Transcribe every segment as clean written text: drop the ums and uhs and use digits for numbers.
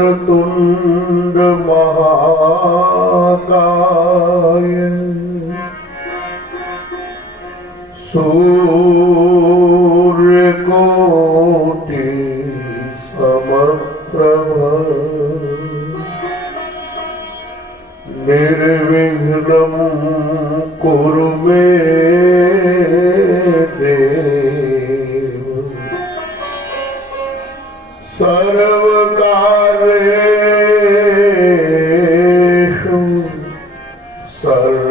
वक्रतुंड महाकाय सूर्यकोटि समप्रभ निर्विघ्नं कुरु मे देव सर्वकार्येषु सर्वदा।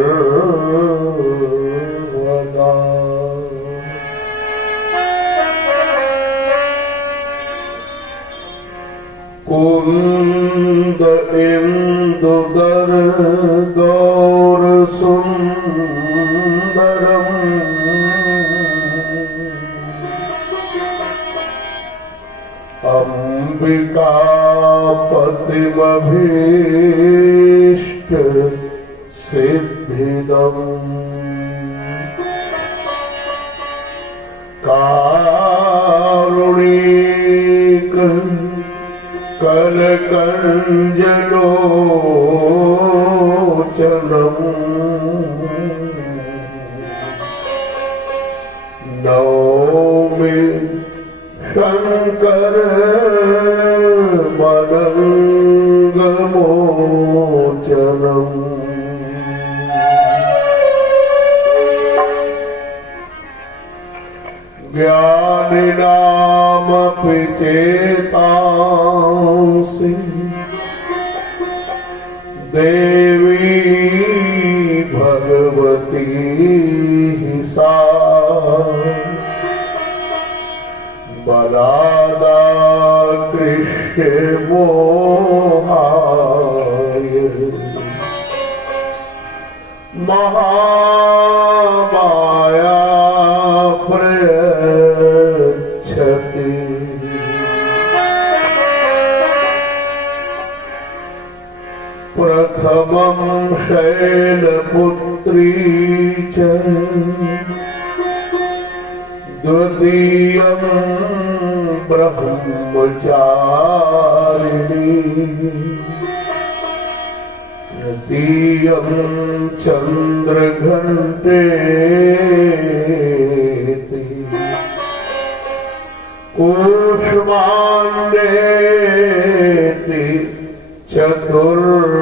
कुंद इंदुदर गौर सुंदरम अंबिकापतिमभीष्ट सिद्धिदम् कारुणिक कलकञ्जलोचनम् नौमि शंकर मदंगमोचनम्। ज्ञानिनामपि चेतांसि देवी भगवती सा बलादाकृष्य मोहाय महामाया प्रयच्छति। प्रथमं शैलपुत्री च द्वितीयं ब्रह्मचारिणी तृतीयं चन्द्रघण्टेति कूष्माण्डेति चतुर्थकम्।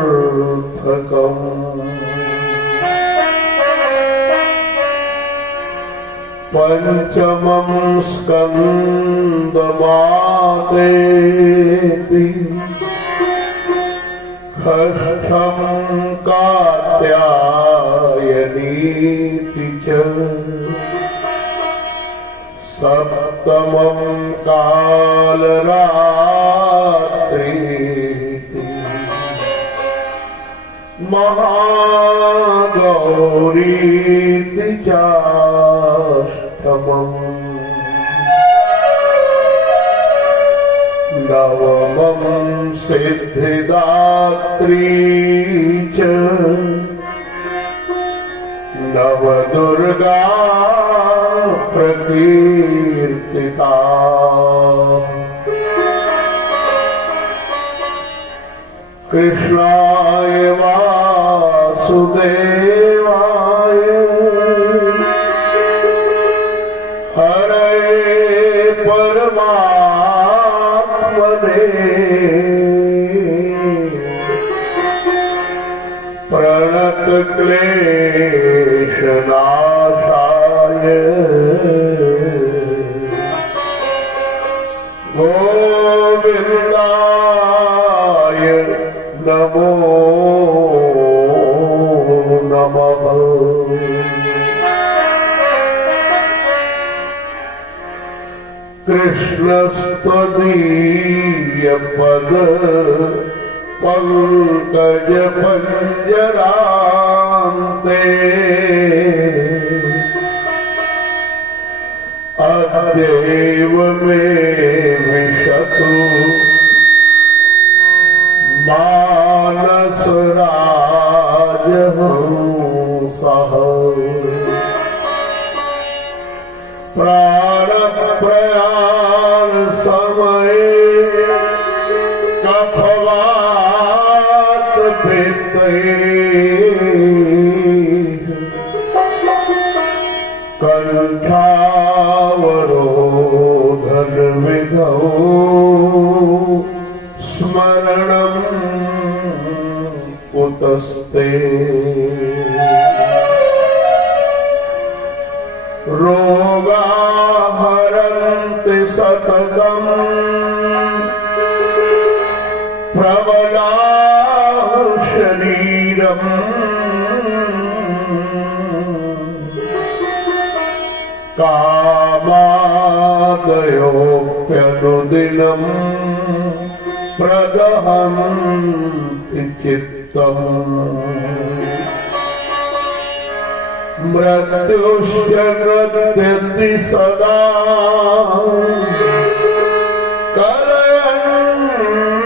पंचमं स्कंदमातेति षष्ठं कात्यायनीति च सप्तमं कालरात्रीति महागौरीति चाष्टमम्। नवमं सिद्धिदात्री च नवदुर्गा प्रकीर्तिता। कृष्णाय वासुदेवाय हरे परमात्मने प्रणतक्लेशनाशाय गोविन्दाय नमो नमः। कृष्णस्त्वदीयपद पंकज पंजरान्ते अद्यैव मे विशतु कंठावरोधन विधौ स्मरणं कुतस्ते रोगा हरन्ति सततम् प्रबलाः शरीरम् कामादयोऽप्यनुदिनम् प्रदहन्ति चित्तम् मृत्युश्च नृत्यति सदा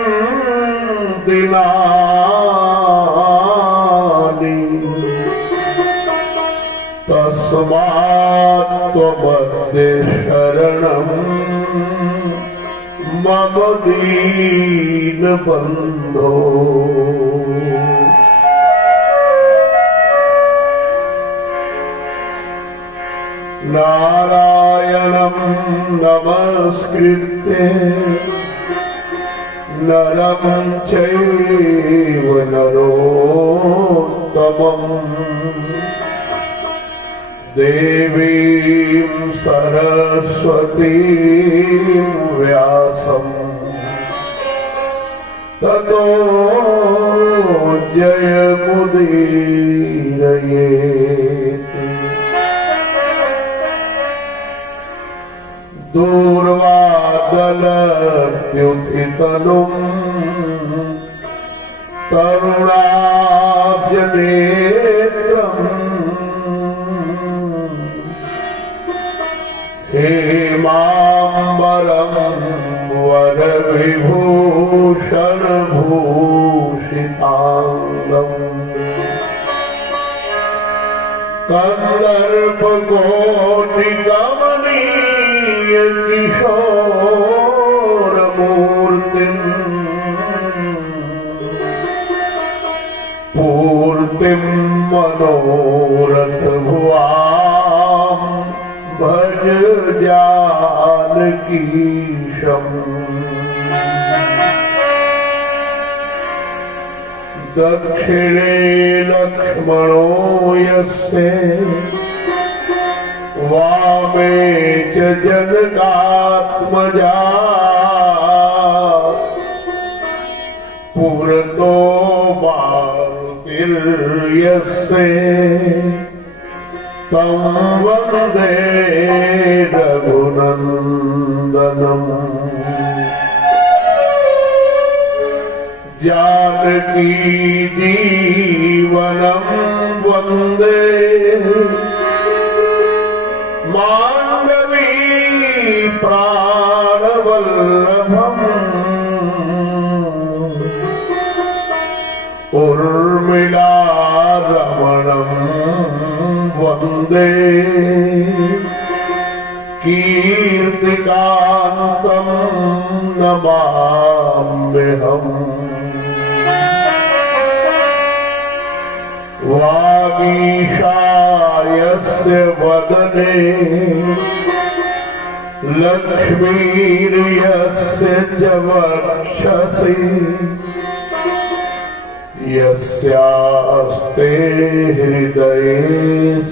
करयन्ति नानि तस्मात् त्वमद्य शरणम् मम दीनबन्धो नारायणं नमस्कृत्य नरं चैव नरोत्तमम् देवीं सरस्वतीं व्यासं ततो जयमुदीरयेत् दूर्वादलद्युतितनुं तरुणाब्जनेत्रम् हेमाम्बरं वरविभूषणभूषिताङ्गम् कन्दर्पकोटिकमनीय किशोरमूर्तिम् पूर्तिं मनोरथभुवाम् भज जानकीशम् दक्षिणे लक्ष्मणो यस्य वामे च जनकात्मजा पुरतो मारुतिर्यस्य तं वन्दे रघुनन्दनम् जानकी जीवनं वन्दे माण्डवी प्राणवल्लभम् उर्मिला रमणं वन्दे कीर्तिकान्तं नमाम्यहम् वागीशायस्य वदने लक्ष्मीर्यस्य च वक्षसि यस्यास्ते हृदये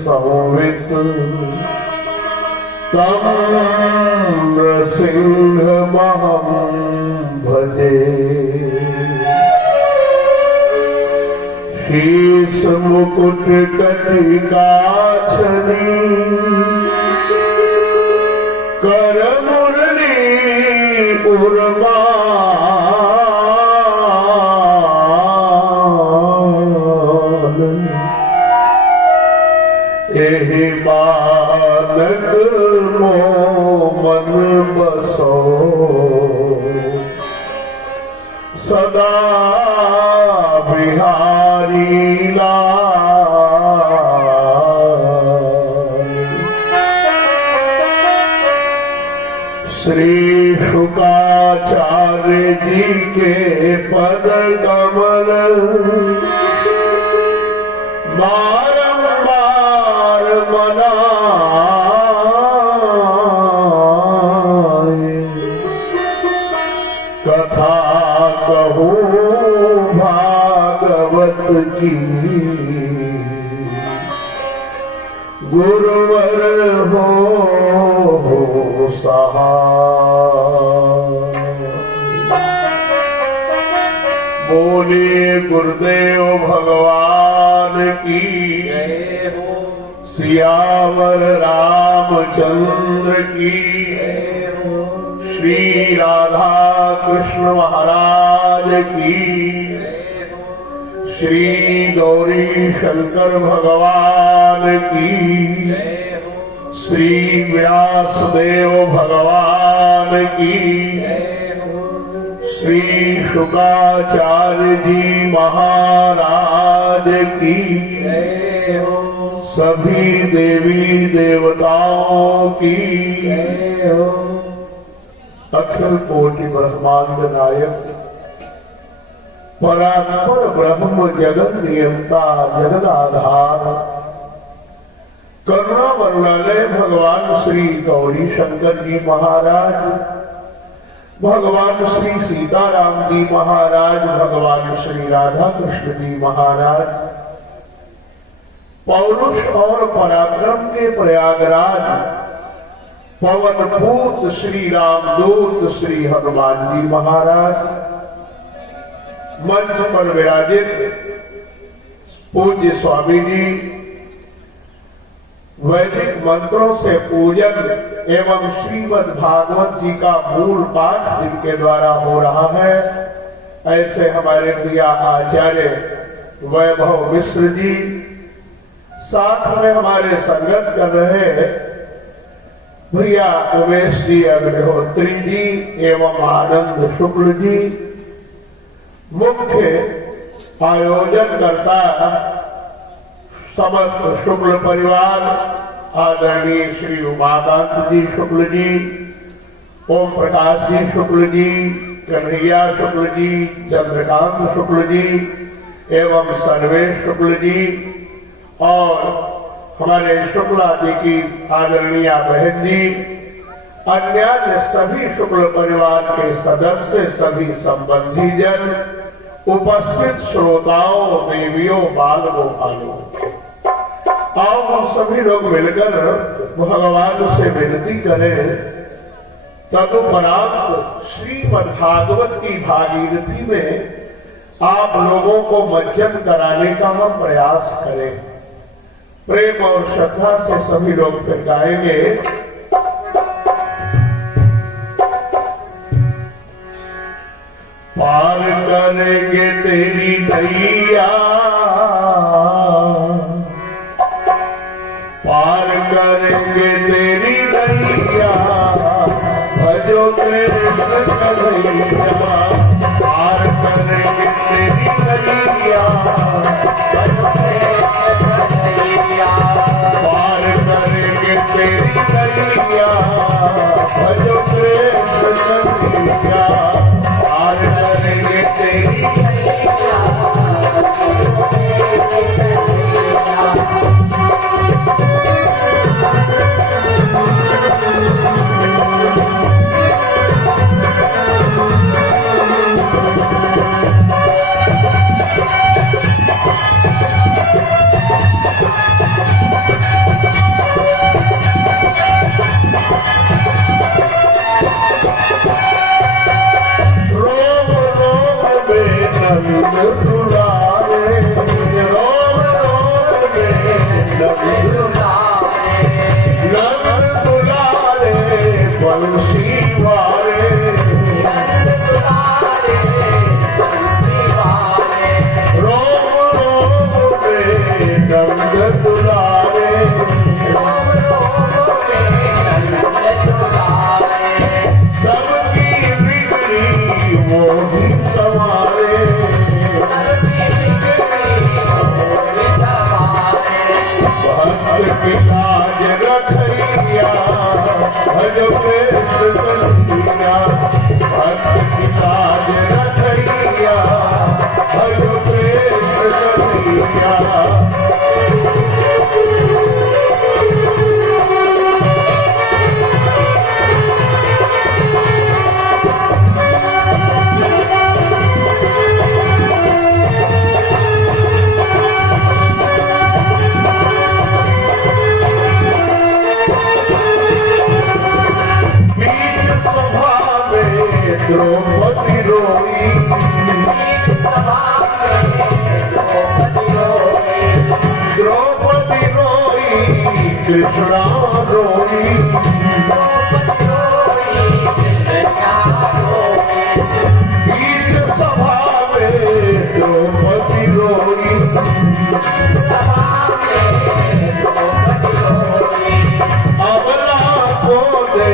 संवित् तं नृसिंहमहं भजे। शीर्षमुकुटकटिकाच्छनी करमुरली उर्माल एहि बालक मो मन बसो सदा बिहारी लाल। श्री शुकाचार्य जी के पद कमल की गुरुवर हो सहाय। बोले गुरुदेव भगवान की सियावर रामचंद्र की श्री राधा कृष्ण महाराज की श्री गौरी शंकर भगवान की श्री व्यासदेव भगवान की श्री शुकाचार्य जी महाराज की सभी देवी देवताओं की अखिल कोटि ब्रह्मांड नायक परात्पर ब्रह्म जगत नियंता जगदाधार करुणा वरुणालय भगवान श्री गौरी शंकर जी महाराज, भगवान श्री सीताराम जी महाराज, भगवान श्री राधा कृष्ण जी महाराज, पौरुष और पराक्रम के प्रयागराज पवन पूत श्री रामदूत श्री हनुमान जी महाराज, मंच पर विराजित पूज्य स्वामी जी, वैदिक मंत्रों से पूजन एवं श्रीमद् भागवत जी का मूल पाठ जिनके द्वारा हो रहा है, ऐसे हमारे प्रिय आचार्य वैभव मिश्र जी, साथ में हमारे संगत कर रहे भैया उमेश जी अग्निहोत्री जी एवं आनंद शुक्ल जी, मुख्य आयोजन करता समस्त शुक्ल परिवार आदरणीय श्री उमाकांत जी शुक्ल जी, ओम प्रकाश जी शुक्ल जी, कन्हैया शुक्ल जी, चंद्रकांत शुक्ल जी एवं सर्वेश शुक्ल जी और हमारे शुक्ला जी की आदरणीय बहन जी, अन्य सभी शुक्ल परिवार के सदस्य, सभी संबंधी जन, उपस्थित श्रोताओं, देवियों, बाल गोपालों, आओ हम सभी लोग मिलकर भगवान से विनती करें। तदुपरांत श्रीमद् भागवत की भागीरथी में आप लोगों को मज्जन कराने का हम प्रयास करें। प्रेम और श्रद्धा से सभी लोग फिर गाएंगे। पार करेंगे तेरी नैया, पार करेंगे तेरी नैया, भजो कृष्ण कन्हैया। पार करेंगे तेरी नैया, भजो कृष्ण कन्हैया। पार करेंगे तेरी नैया, भजो कृष्ण कन्हैया। पार करेंगे तेरी नैया, द्रौपदी रोई, द्रौपदी रोई, कृष्णा रोई, बीच सभा में द्रौपदी रोई, अबला को दे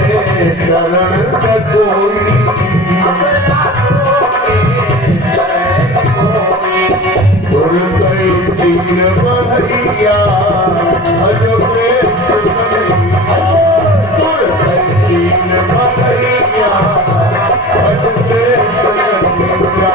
शरण न कोई, गुरु गई चीन बहैया, अजो प्रेम बहैया, गुरु गई चीन बहैया, अजो प्रेम बहैया।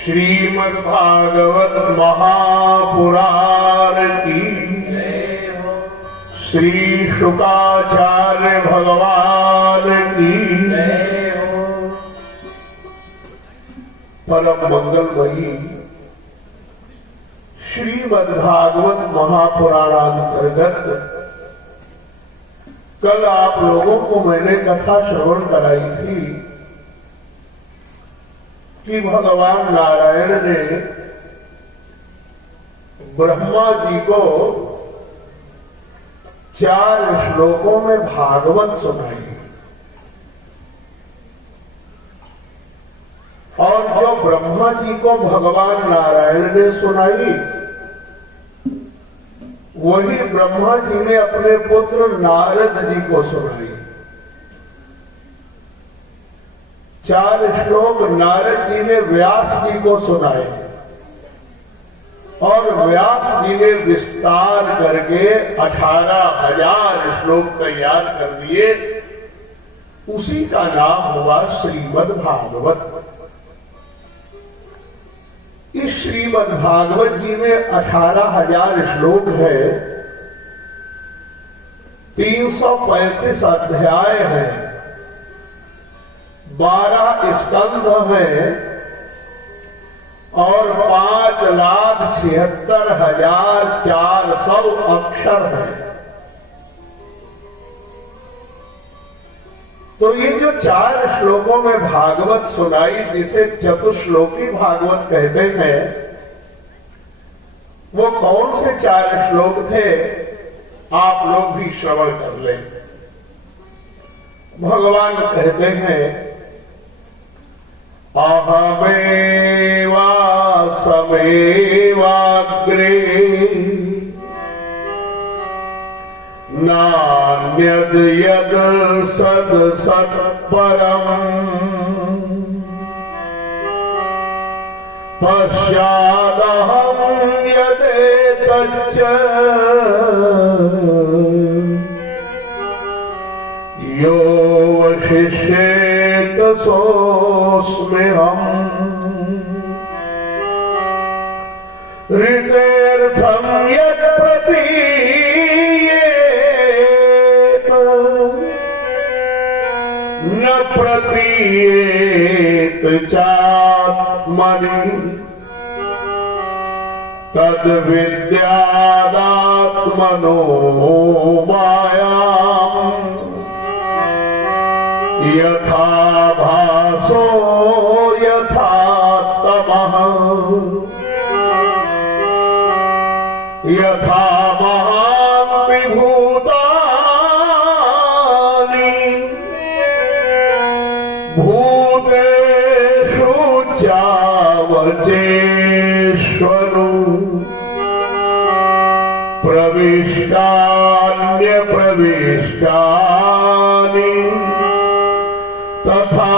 श्रीमद् भागवत महापुराण की, श्री शुकाचार्य भगवान की, परम मंगलमयी श्रीमद् भागवत महापुराणांतर्गत कल आप लोगों को मैंने कथा श्रवण कराई थी कि भगवान नारायण ने ब्रह्मा जी को 4 श्लोकों में भागवत सुनाई, और जो ब्रह्मा जी को भगवान नारायण ने सुनाई, वही ब्रह्मा जी ने अपने पुत्र नारद जी को सुनाई। 4 श्लोक नारद जी ने व्यास जी को सुनाए, और व्यास जी ने विस्तार करके 18,000 श्लोक तैयार कर दिए। उसी का नाम हुआ श्रीमद् भागवत। इस श्रीमद् भागवत जी में 18,000 श्लोक है, 335 अध्याय है, 12 स्कंध है, और 5,76,400 अक्षर है। तो ये जो 4 श्लोकों में भागवत सुनाई, जिसे चतुश्लोकी भागवत कहते हैं, वो कौन से 4 श्लोक थे, आप लोग भी श्रवण कर लें। भगवान कहते हैं, अहमेवासमेवाग्रे नान्यद् यद् सद् सत्परम् पश्यादहं यदेतच्च यो वशिष्येत सोऽस्म्यहम्। ऋतेर्थम यत् प्रतीयेत न प्रतीयेत चात्मनि तद विद्यादात्मनो मायाम् यथा भासो यथा तमः यथा महाविभूतानि भूतेषु चावचेष्वनु प्रविष्टान्यप्रविष्टानि तथा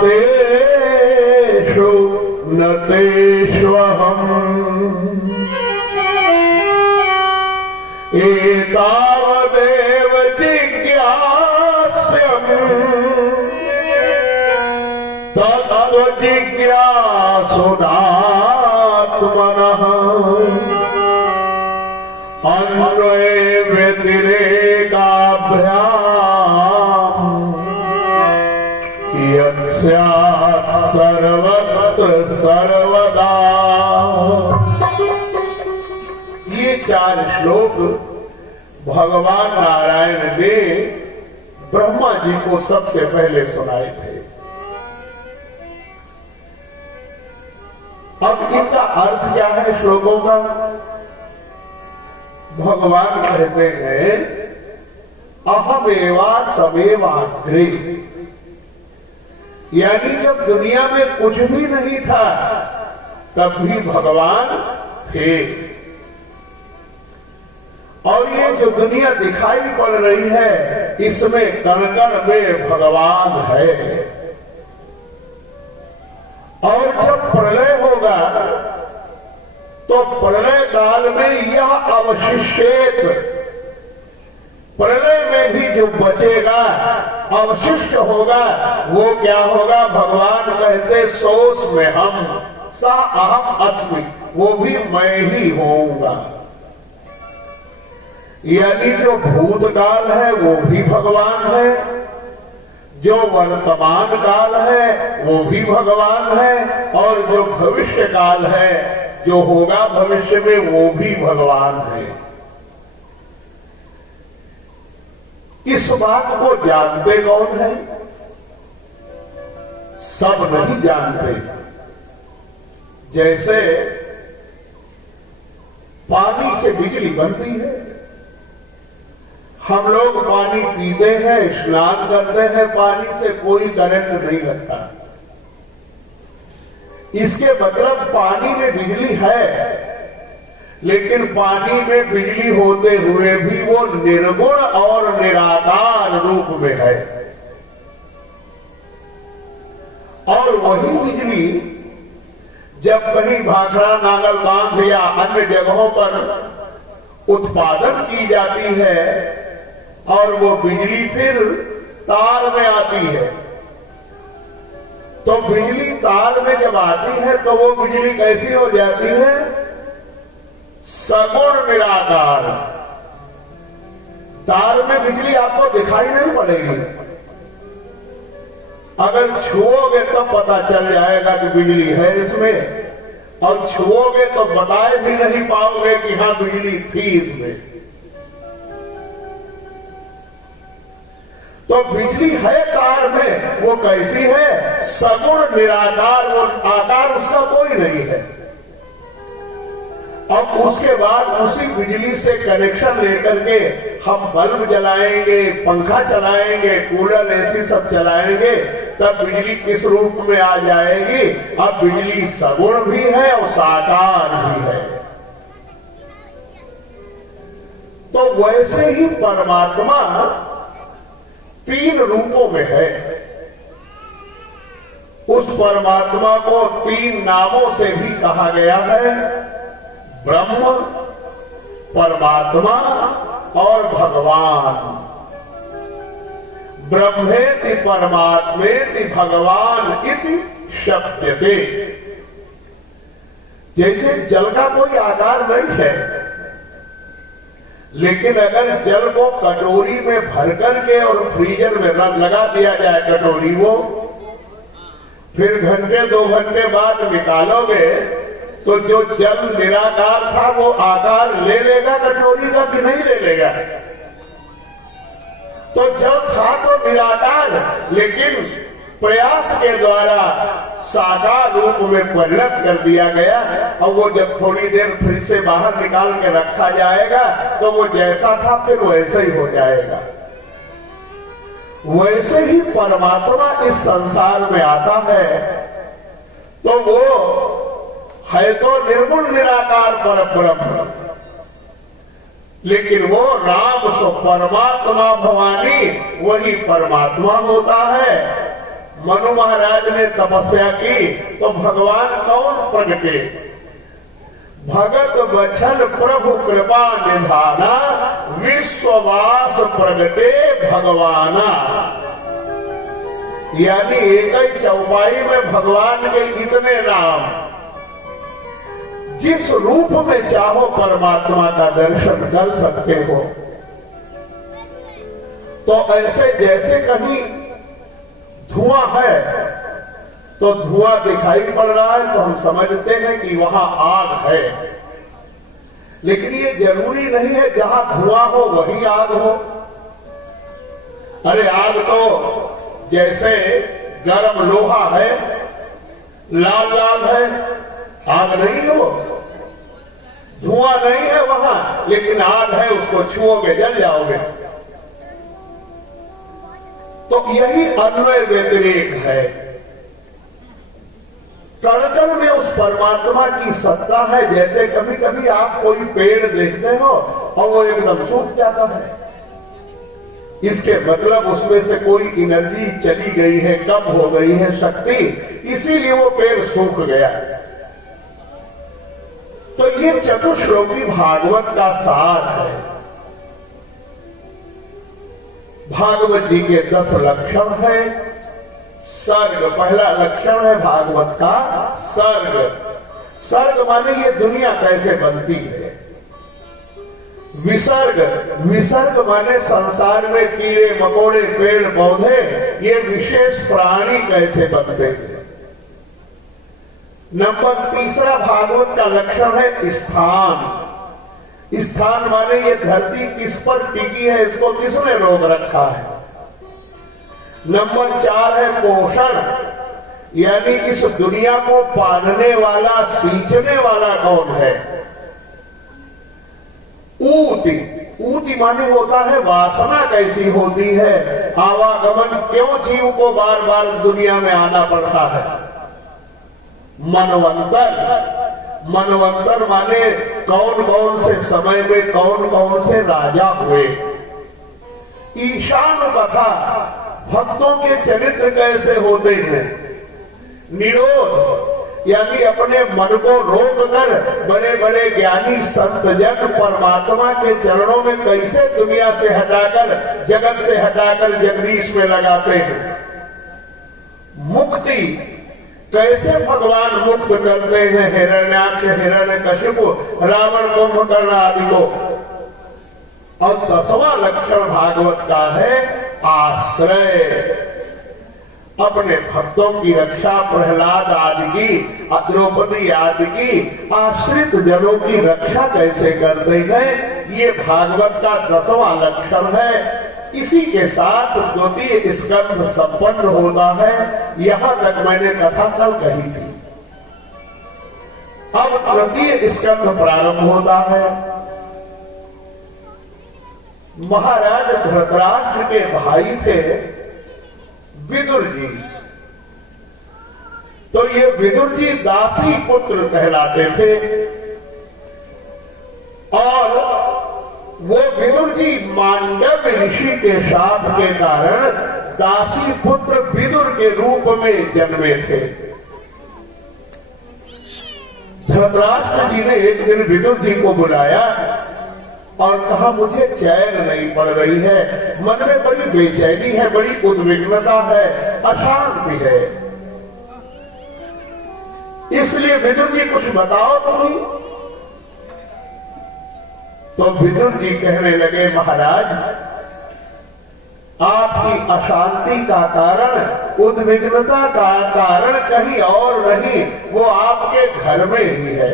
तेषु न तेष्वहम् एतावदेव जिज्ञास्यम् तत्त्वजिज्ञासुनात्मनः अन्वये व्यतिरेकाभ्याम् यत् स्यात् सर्वत्र सर्वदा। ये 4 श्लोक भगवान नारायण ने ब्रह्मा जी को सबसे पहले सुनाए थे। अब इनका अर्थ क्या है श्लोकों का? भगवान कहते हैं अहमेवा समेवाग्रे, यानी जब दुनिया में कुछ भी नहीं था तब भी भगवान थे, और ये जो दुनिया दिखाई पड़ रही है इसमें कण कण में भगवान है। और जब प्रलय होगा तो प्रलय काल में यह अवशिष्टेत, प्रलय में भी जो बचेगा अवशिष्ट होगा वो क्या होगा? भगवान कहते सोस में हम सा अहम अस्मि, वो भी मैं ही होऊंगा। यानी जो भूतकाल है वो भी भगवान है, जो वर्तमान काल है वो भी भगवान है, और जो भविष्य काल है जो होगा भविष्य में वो भी भगवान है। इस बात को जानते कौन है? सब नहीं जानते। जैसे पानी से बिजली बनती है, हम लोग पानी पीते हैं, स्नान करते हैं, पानी से कोई करंट नहीं लगता। इसके मतलब पानी में बिजली है, लेकिन पानी में बिजली होते हुए भी वो निर्गुण और निराकार रूप में है। और वही बिजली जब कहीं भाखड़ा नागल बांध या अन्य जगहों पर उत्पादन की जाती है और वो बिजली फिर तार में आती है, तो बिजली तार में जब आती है तो वो बिजली कैसी हो जाती है? सगुण निराकार। तार में बिजली आपको दिखाई नहीं पड़ेगी, अगर छुओगे तो पता चल जाएगा कि बिजली है इसमें, और छुओगे तो बता भी नहीं पाओगे कि हाँ बिजली थी इसमें। तो बिजली है तार में, वो कैसी है? सगुण निराकार, वो आकार उसका कोई नहीं है। अब उसके बाद उसी बिजली से कनेक्शन लेकर के हम बल्ब जलाएंगे, पंखा चलाएंगे, कूलर एसी सब चलाएंगे, तब बिजली किस रूप में आ जाएगी? अब बिजली सगुण भी है और साकार भी है। तो वैसे ही परमात्मा 3 रूपों में है। उस परमात्मा को 3 नामों से भी कहा गया है, ब्रह्म, परमात्मा और भगवान। ब्रह्मेति परमात्मेति भगवान इति शब्दते। जैसे जल का कोई आकार नहीं है, लेकिन अगर जल को कटोरी में भर करके और फ्रीजर में लगा दिया जाए कटोरी को, फिर घंटे 2 घंटे बाद निकालोगे तो जो जल निराकार था वो आकार ले लेगा कटोरी का कि नहीं ले लेगा? तो जल था तो निराकार, लेकिन प्रयास के द्वारा साकार रूप में परिणत कर दिया गया। और वो जब थोड़ी देर फिर से बाहर निकाल के रखा जाएगा तो वो जैसा था फिर वैसे ही हो जाएगा। वैसे ही परमात्मा इस संसार में आता है तो वो है तो निर्गुण निराकार परब्रह्म, लेकिन वो राम सो परमात्मा भवानी, वही परमात्मा होता है। मनु महाराज ने तपस्या की तो भगवान कौन प्रगटे? भगत वचन प्रभु कृपा निधाना, विश्ववास प्रगटे भगवाना। यानी एक ही चौपाई में भगवान के इतने नाम, जिस रूप में चाहो परमात्मा का दर्शन कर सकते हो। तो ऐसे जैसे कहीं धुआं है तो धुआं दिखाई पड़ रहा है तो हम समझते हैं कि वहां आग है, लेकिन ये जरूरी नहीं है जहां धुआं हो वहीं आग हो। अरे आग तो जैसे गर्म लोहा है, लाल लाल है, आग नहीं हो, धुआं नहीं है वहां, लेकिन आग है, उसको छुओगे जल जाओगे। तो यही अन्वय व्यतिरेक है। कण कण में उस परमात्मा की सत्ता है। जैसे कभी कभी आप कोई पेड़ देखते हो और वो एकदम सूख जाता है, इसके मतलब उसमें से कोई एनर्जी चली गई है, कम हो गई है शक्ति, इसीलिए वो पेड़ सूख गया। तो ये चतुश्लोकी भागवत का सार है। भागवत जी के 10 लक्षण है। सर्ग पहला लक्षण है भागवत का, सर्ग। सर्ग माने ये दुनिया कैसे बनती है। विसर्ग, विसर्ग माने संसार में कीड़े मकोड़े पेड़ पौधे ये विशेष प्राणी कैसे बनते हैं। नंबर 3 भागवत का लक्षण है स्थान। स्थान माने ये धरती किस पर टिकी है, इसको किसने रोक रखा है। नंबर 4 है पोषण, यानी इस दुनिया को पालने वाला, सींचने वाला कौन है। ऊति, ऊति माने होता है वासना कैसी होती है, आवागमन क्यों जीव को बार बार दुनिया में आना पड़ता है। मनवंतर, मनवंतर माने कौन कौन से समय में कौन कौन से राजा हुए। ईशान कथा, भक्तों के चरित्र कैसे होते हैं। निरोध, यानी अपने मन को रोक कर बड़े बड़े ज्ञानी संत जन परमात्मा के चरणों में कैसे दुनिया से हटाकर, जगत से हटाकर जगदीश में लगाते हैं। मुक्ति, कैसे भगवान मुक्त करते हैं हिरण्याक्ष, हिरण्यकशिपु, रावण, कुंभकर्ण आदि को। और 10वां लक्षण भागवत का है आश्रय। अपने भक्तों की रक्षा, प्रहलाद आदि की, द्रौपदी आदि की, आश्रित जनों की रक्षा कैसे करते हैं, ये भागवत का 10वां लक्षण है। इसी के साथ द्वितीय स्कंध संपन्न होता है। यहां तक मैंने कथा कल कही थी। अब तृतीय स्कंध प्रारंभ होता है। महाराज धृतराष्ट्र के भाई थे विदुर जी। तो ये विदुर जी दासी पुत्र कहलाते थे और वो विदुर जी मांडव्य ऋषि के शाप के कारण दासी पुत्र विदुर के रूप में जन्मे थे। धृतराष्ट्र जी ने एक दिन विदुर जी को बुलाया और कहा मुझे चैन नहीं पड़ रही है, मन में बड़ी बेचैनी है, बड़ी उद्विग्नता है, अशांति है। इसलिए विदुर जी कुछ बताओ तुम। तो विदुर जी कहने लगे, महाराज आपकी अशांति का कारण, उद्विग्नता का कारण कहीं और नहीं, वो आपके घर में ही है।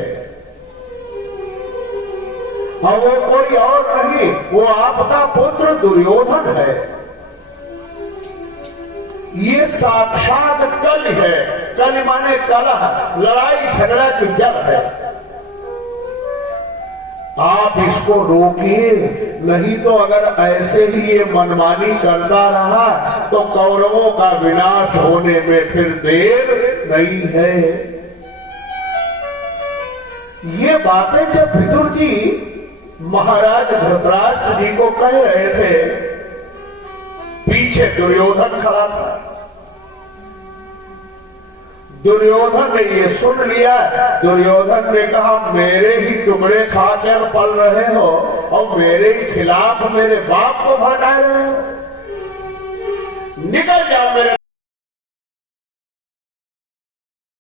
और वो कोई और नहीं, वो आपका पुत्र दुर्योधन है। ये साक्षात कल है। कल माने कलह, लड़ाई झगड़ा की जड़ है। आप इसको रोकिए, नहीं तो अगर ऐसे ही ये मनमानी करता रहा तो कौरवों का विनाश होने में फिर देर नहीं है। ये बातें जब विदुर जी महाराज धृतराष्ट्र जी को कह रहे थे, पीछे दुर्योधन खड़ा था। दुर्योधन ने ये सुन लिया। दुर्योधन ने कहा, मेरे ही टुकड़े खाकर पल रहे हो और मेरे ही खिलाफ मेरे बाप को भड़का रहे हो। निकल जाओ मेरे